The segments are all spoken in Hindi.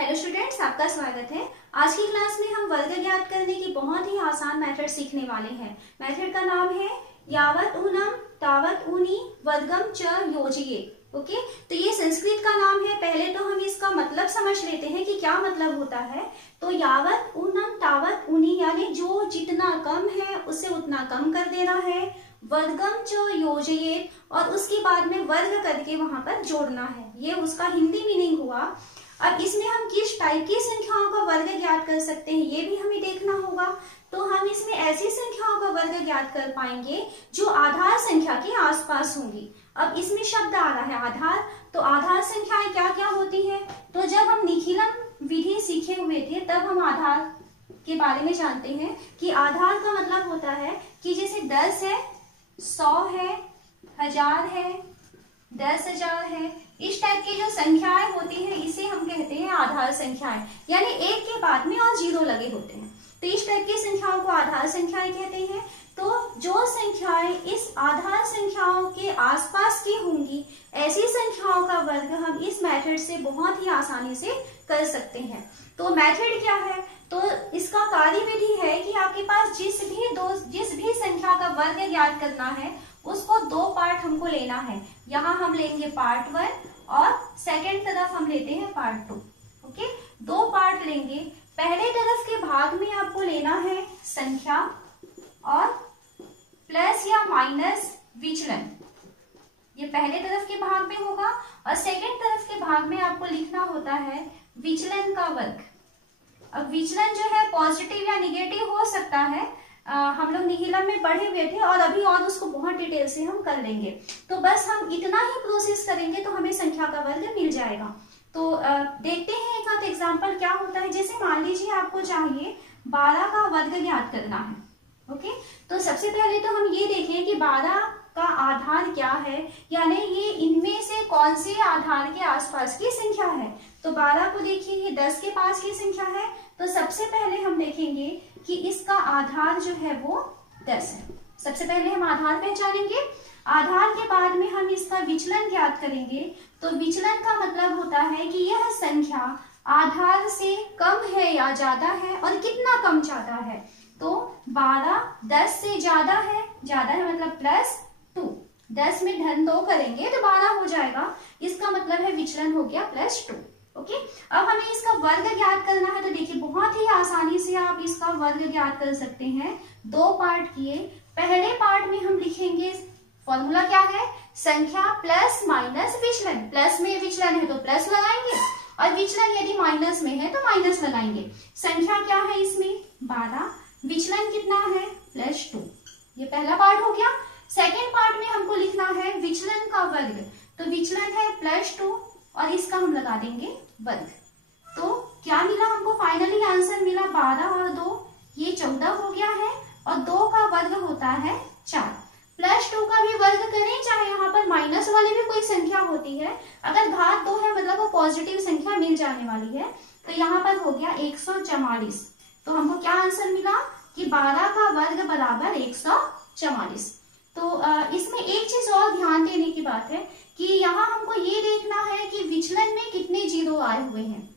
हेलो स्टूडेंट्स, आपका स्वागत है। आज की क्लास में हम वर्ग ज्ञात करने की बहुत ही आसान मेथड सीखने वाले हैं। मेथड का नाम है यावत ऊनम तावत ऊनी वर्गम च योजये। ओके, तो ये संस्कृत का नाम है। पहले तो हम इसका मतलब समझ लेते हैं कि क्या मतलब होता है। तो यावत ऊनम तावत ऊनी यानी जो जितना कम है उससे उतना कम कर देना है। वर्गम च योजये और उसके बाद में वर्ग करके वहां पर जोड़ना है। ये उसका हिंदी मीनिंग हुआ। अब इसमें हम किस टाइप की संख्याओं का वर्ग ज्ञात कर सकते हैं ये भी हमें देखना होगा। तो हम इसमें ऐसी संख्याओं का वर्ग ज्ञात कर पाएंगे जो आधार संख्या के आसपास होंगी। अब इसमें शब्द आ रहा है आधार, तो आधार संख्याएं क्या क्या होती हैं। तो जब हम निखिलन विधि सीखे हुए थे तब हम आधार के बारे में जानते हैं कि आधार का मतलब होता है कि जैसे 10 है, 100 है, 1000 है, 10,000 है, इस टाइप की जो संख्याएं होती हैं इसे हम कहते हैं आधार संख्याएं। यानी एक के बाद में और जीरो लगे होते हैं, तो इस टाइप की संख्याओं को आधार संख्याएं कहते हैं। तो जो संख्याएं इस आधार संख्याओं के आसपास की होंगी ऐसी संख्याओं का वर्ग हम इस मेथड से बहुत ही आसानी से कर सकते हैं। तो मेथड क्या है, तो इसका कार्यविधि है कि आपके पास जिस भी संख्या का वर्ग ज्ञात करना है उसको दो पार्ट हमको लेना है। यहाँ हम लेंगे पार्ट 1 और सेकेंड तरफ हम लेते हैं पार्ट 2। ओके, दो पार्ट लेंगे। पहले तरफ के भाग में आपको लेना है संख्या और प्लस या माइनस विचलन, ये पहले तरफ के भाग में होगा। और सेकेंड तरफ के भाग में आपको लिखना होता है विचलन का वर्ग। अब विचलन जो है पॉजिटिव या निगेटिव हो सकता है। हम लोग निहिलम में पढ़े हुए थे और अभी और उसको बहुत डिटेल से हम कर लेंगे। तो बस हम इतना ही प्रोसेस करेंगे तो हमें संख्या का वर्ग मिल जाएगा। तो देखते हैं एक आध एग्जांपल क्या होता है। जैसे मान लीजिए आपको चाहिए 12 का वर्ग ज्ञात करना है। ओके, तो सबसे पहले तो हम ये देखें कि 12 का आधार क्या है, यानी ये इनमें से कौन से आधार के आसपास की संख्या है। तो 12 को देखिए, ये 10 के पास की संख्या है। तो सबसे पहले हम देखेंगे कि इसका आधार जो है वो 10 है। सबसे पहले हम आधार पहचानेंगे। आधार के बाद में हम इसका विचलन ज्ञात करेंगे। तो विचलन का मतलब होता है कि यह संख्या आधार से कम है या ज्यादा है और कितना कम ज्यादा है। तो 12 10 से ज्यादा है मतलब +2। 10 में धन 2 करेंगे तो 12 हो जाएगा। इसका मतलब है विचलन हो गया +2। ओके, अब हमें इसका वर्ग ज्ञात करना है। तो देखिए बहुत ही आसानी से आप इसका वर्ग ज्ञात कर सकते हैं। दो पार्ट किए। पहले पार्ट में हम लिखेंगे फॉर्मूला क्या है, संख्या प्लस माइनस विचलन। प्लस में विचलन है तो प्लस लगाएंगे और विचलन यदि माइनस में है तो माइनस लगाएंगे। संख्या क्या है इसमें 12, विचलन कितना है +2। ये पहला पार्ट हो गया। सेकेंड पार्ट में हमको लिखना है विचलन का वर्ग। तो विचलन है +2 और इसका हम लगा देंगे वर्ग। तो क्या मिला हमको, फाइनली आंसर मिला 12 और 2 ये 14 हो गया है। और 2 का वर्ग होता है 4। +2 का भी वर्ग करें चाहे यहाँ पर माइनस वाली भी कोई संख्या होती है, अगर घात 2 है मतलब वो पॉजिटिव संख्या मिल जाने वाली है। तो यहाँ पर हो गया 144। तो हमको क्या आंसर मिला कि 12 का वर्ग बराबर 144। तो इसमें एक चीज और ध्यान देने की बात है कि यहाँ हमको ये देखना है कि विचलन में कितने जीरो आए हुए हैं।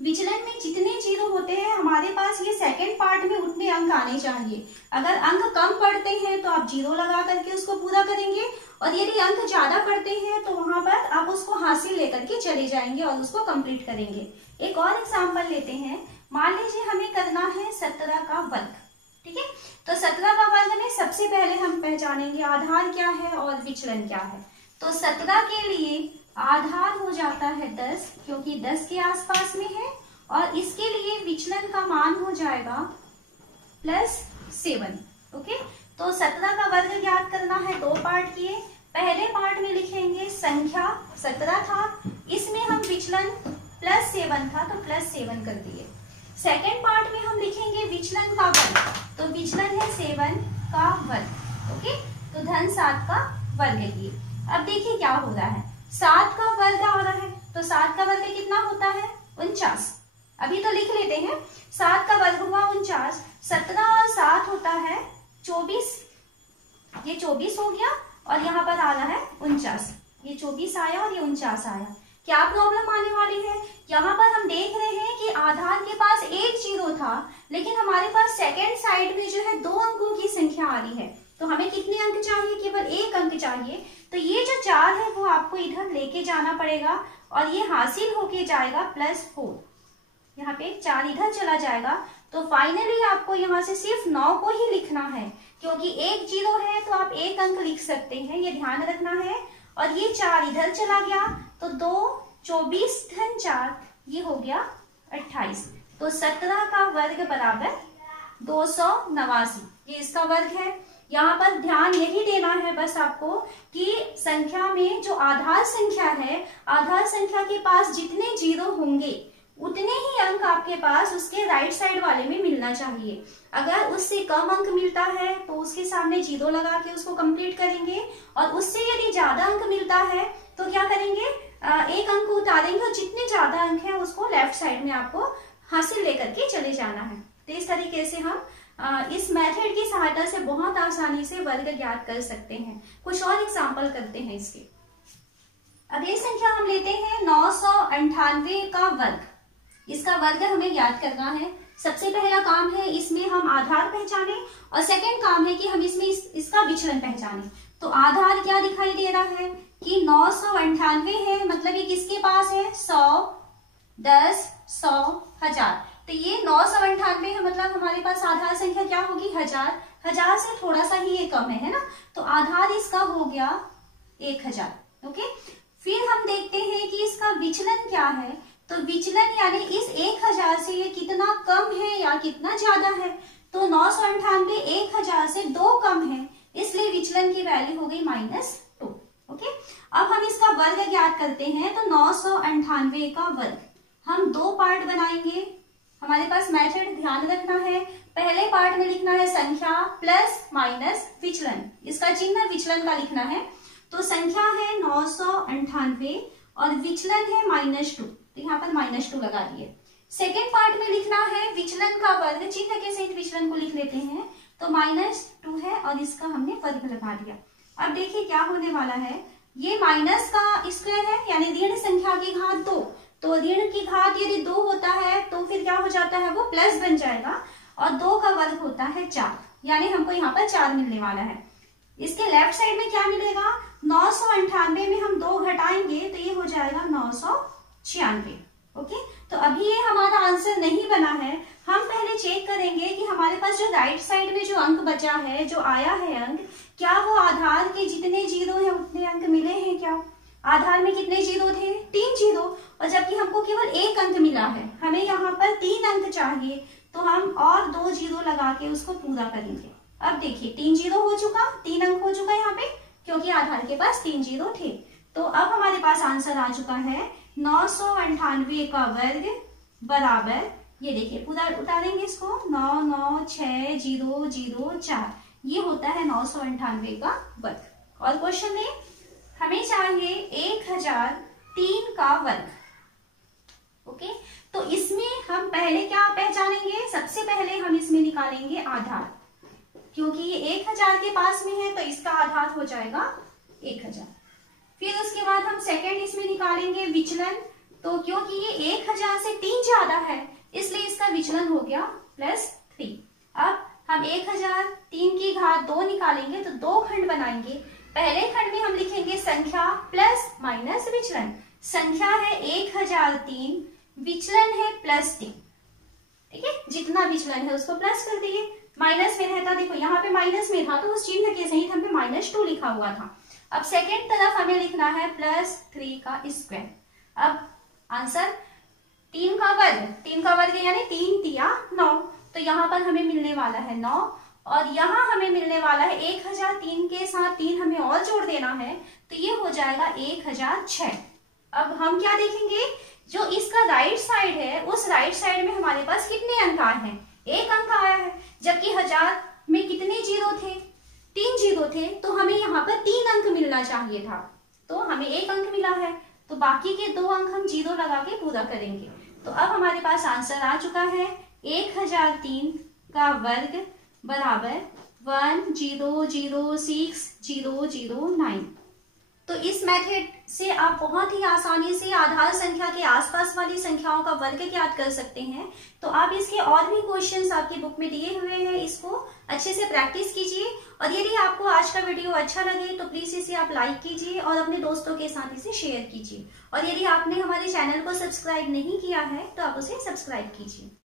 विचलन में जितने जीरो होते हैं हमारे पास ये सेकंड पार्ट में उतने अंक आने चाहिए। अगर अंक कम पड़ते हैं तो आप जीरो लगा करके उसको पूरा करेंगे और यदि अंक ज्यादा पड़ते हैं तो वहां पर आप उसको हासिल लेकर के चले जाएंगे और उसको कंप्लीट करेंगे। एक और एग्जाम्पल लेते हैं। मान लीजिए हमें करना है 17 का वर्ग। ठीक है, तो 17 का वर्ग में सबसे पहले हम पहचानेंगे आधार क्या है और विचलन क्या है। तो 17 के लिए आधार हो जाता है 10 क्योंकि 10 के आसपास में है और इसके लिए विचलन का मान हो जाएगा +7। ओके, तो 17 का वर्ग ज्ञात करना है। दो पार्ट किए। पहले पार्ट में लिखेंगे संख्या 17 था, इसमें हम विचलन +7 था तो +7 कर दिए। सेकेंड पार्ट में हम लिखेंगे विचलन का वर्ग। तो विचलन है 7 का वर्ग। ओके, तो धन 7 का वर्ग किए। अब देखिए क्या हो रहा है, 7 का वर्ग आ रहा है। तो 7 का वर्ग कितना होता है 49। अभी तो लिख लेते हैं। 7 का वर्ग हुआ 49। 17 और 7 होता है 24। ये 24 हो गया और यहाँ पर आ रहा है 49। ये 24 आया और ये 49 आया। क्या प्रॉब्लम आने वाली है? यहाँ पर हम देख रहे हैं कि आधार के पास एक जीरो था, लेकिन हमारे पास सेकेंड साइड में जो है 2 अंकों की संख्या आ रही है। तो हमें कितने अंक चाहिए? केवल 1 अंक चाहिए। तो ये जो 4 है वो आपको इधर लेके जाना पड़ेगा और ये हासिल होके जाएगा +4। यहाँ पे 4 इधर चला जाएगा। तो फाइनली आपको यहाँ से सिर्फ 9 को ही लिखना है, क्योंकि एक जीरो है तो आप 1 अंक लिख सकते हैं, ये ध्यान रखना है। और ये 4 इधर चला गया तो 2 24 धन 4 ये हो गया 28। तो 17 का वर्ग बराबर 289, ये इसका वर्ग है। यहाँ पर ध्यान यही देना है बस आपको कि संख्या में जो आधार संख्या है, आधार संख्या के पास जितने जीरो होंगे उतने ही अंक आपके पास उसके राइट साइड वाले में मिलना चाहिए। अगर उससे कम अंक मिलता है तो उसके सामने जीरो लगा के उसको कंप्लीट करेंगे, और उससे यदि ज्यादा अंक मिलता है तो क्या करेंगे? 1 अंक उतारेंगे और जितने ज्यादा अंक है उसको लेफ्ट साइड में आपको हासिल लेकर के चले जाना है। तो इस तरीके से हम इस मेथड की सहायता से बहुत आसानी से वर्ग ज्ञात कर सकते हैं। कुछ और एग्जाम्पल करते हैं इसके। अगली संख्या हम लेते हैं 998 का वर्ग। इसका वर्ग हमें ज्ञात करना है। सबसे पहला काम है इसमें हम आधार पहचाने, और सेकंड काम है कि हम इसमें इसका विचलन पहचाने। तो आधार क्या दिखाई दे रहा है कि 998 है, मतलब ये किसके पास है? 100, 10, 100, 1000। तो ये 998 है, मतलब हमारे पास आधार संख्या क्या होगी? 1000। 1000 से थोड़ा सा ही ये कम है ना, तो आधार इसका हो गया 1000। ओके, फिर हम देखते हैं कि इसका विचलन क्या है। तो विचलन यानी इस 1000 से ये कितना कम है या कितना ज्यादा है। तो 998 1000 से 2 कम है, इसलिए विचलन की वैल्यू हो गई -2। ओके, अब हम इसका वर्ग ज्ञात करते हैं। तो 998 का वर्ग हम 2 पार्ट बनाएंगे। हमारे पास मेथड ध्यान रखना है, पहले पार्ट में लिखना है संख्या प्लस माइनस विचलन, इसका चिन्ह विचलन का लिखना है। तो संख्या है 998 और विचलन है -2, तो यहाँ पर -2 लगा दिए। सेकेंड पार्ट में लिखना है विचलन का वर्ग, चिन्ह के सहित विचलन को लिख लेते हैं। तो -2 है और इसका हमने वर्ग लगा दिया। अब देखिए क्या होने वाला है, ये माइनस का स्क्वायर है यानी ऋण संख्या की घात 2। तो ऋण की घात यदि 2 होता है तो फिर क्या हो जाता है? वो प्लस बन जाएगा, और 2 का वर्ग होता है 4, यानी हमको यहाँ पर 4 मिलने वाला है। इसके लेफ्ट साइड में क्या मिलेगा? 998 में हम 2 घटाएंगे तो ये हो जाएगा 996। ओके, तो अभी ये हमारा आंसर नहीं बना है। हम पहले चेक करेंगे कि हमारे पास जो राइट साइड में जो अंक बचा है, जो आया है अंक, क्या वो आधार के जितने जीरो है उतने अंक मिले हैं क्या? आधार में कितने जीरो थे? 3 जीरो, और जबकि हमको केवल 1 अंक मिला है, हमें यहाँ पर 3 अंक चाहिए, तो हम और 2 जीरो लगा के उसको पूरा करेंगे। अब देखिए 3 जीरो हो चुका, 3 अंक हो चुका यहाँ पे, क्योंकि आधार के पास 3 जीरो थे। तो अब हमारे पास आंसर आ चुका है 998 का वर्ग बराबर, ये देखिए पूरा उतारेंगे इसको, 996,004, ये होता है 998 का वर्ग। और क्वेश्चन में हमें चाहिए 1003 का वर्ग। ओके, तो इसमें हम पहले क्या पहचानेंगे? सबसे पहले हम इसमें निकालेंगे आधार, क्योंकि ये 1000 के पास में है तो इसका आधार हो जाएगा 1000। फिर उसके बाद हम सेकंड इसमें निकालेंगे विचलन, तो क्योंकि ये 1000 से 3 ज्यादा है इसलिए इसका विचलन हो गया +3। अब हम 1003 की घात 2 निकालेंगे तो 2 खंड बनाएंगे। पहले खंड में हम लिखेंगे संख्या प्लस माइनस विचलन। संख्या है 1003, विचलन है +3। ठीक है, जितना विचलन है उसको प्लस कर दिए, माइनस में रहता, देखो यहाँ पे माइनस में था तो उस चिन्ह के सहित हमें -2 लिखा हुआ था। अब सेकेंड तरफ हमें लिखना है +3 का स्क्वायर। अब आंसर 3 का वर्ग यानी 3 तिया 9, तो यहाँ पर हमें मिलने वाला है 9, और यहाँ हमें मिलने वाला है 1003 के साथ 3 हमें और जोड़ देना है, तो ये हो जाएगा 1006। अब हम क्या देखेंगे, जो इसका राइट साइड है उस राइट साइड में हमारे पास कितने अंक आए हैं? 1 अंक आया है, जबकि 1000 में कितने जीरो थे? 3 जीरो थे, तो हमें यहाँ पर 3 अंक मिलना चाहिए था, तो हमें 1 अंक मिला है, तो बाकी के 2 अंक हम जीरो लगा के पूरा करेंगे। तो अब हमारे पास आंसर आ चुका है 1003 का वर्ग बराबर 1006,009। तो इस मेथड से आप बहुत ही आसानी से आधार संख्या के आसपास वाली संख्याओं का वर्ग ज्ञात कर सकते हैं। तो आप इसके और भी क्वेश्चंस आपकी बुक में दिए हुए हैं, इसको अच्छे से प्रैक्टिस कीजिए। और यदि आपको आज का वीडियो अच्छा लगे तो प्लीज इसे आप लाइक कीजिए और अपने दोस्तों के साथ इसे शेयर कीजिए। और यदि आपने हमारे चैनल को सब्सक्राइब नहीं किया है तो आप उसे सब्सक्राइब कीजिए।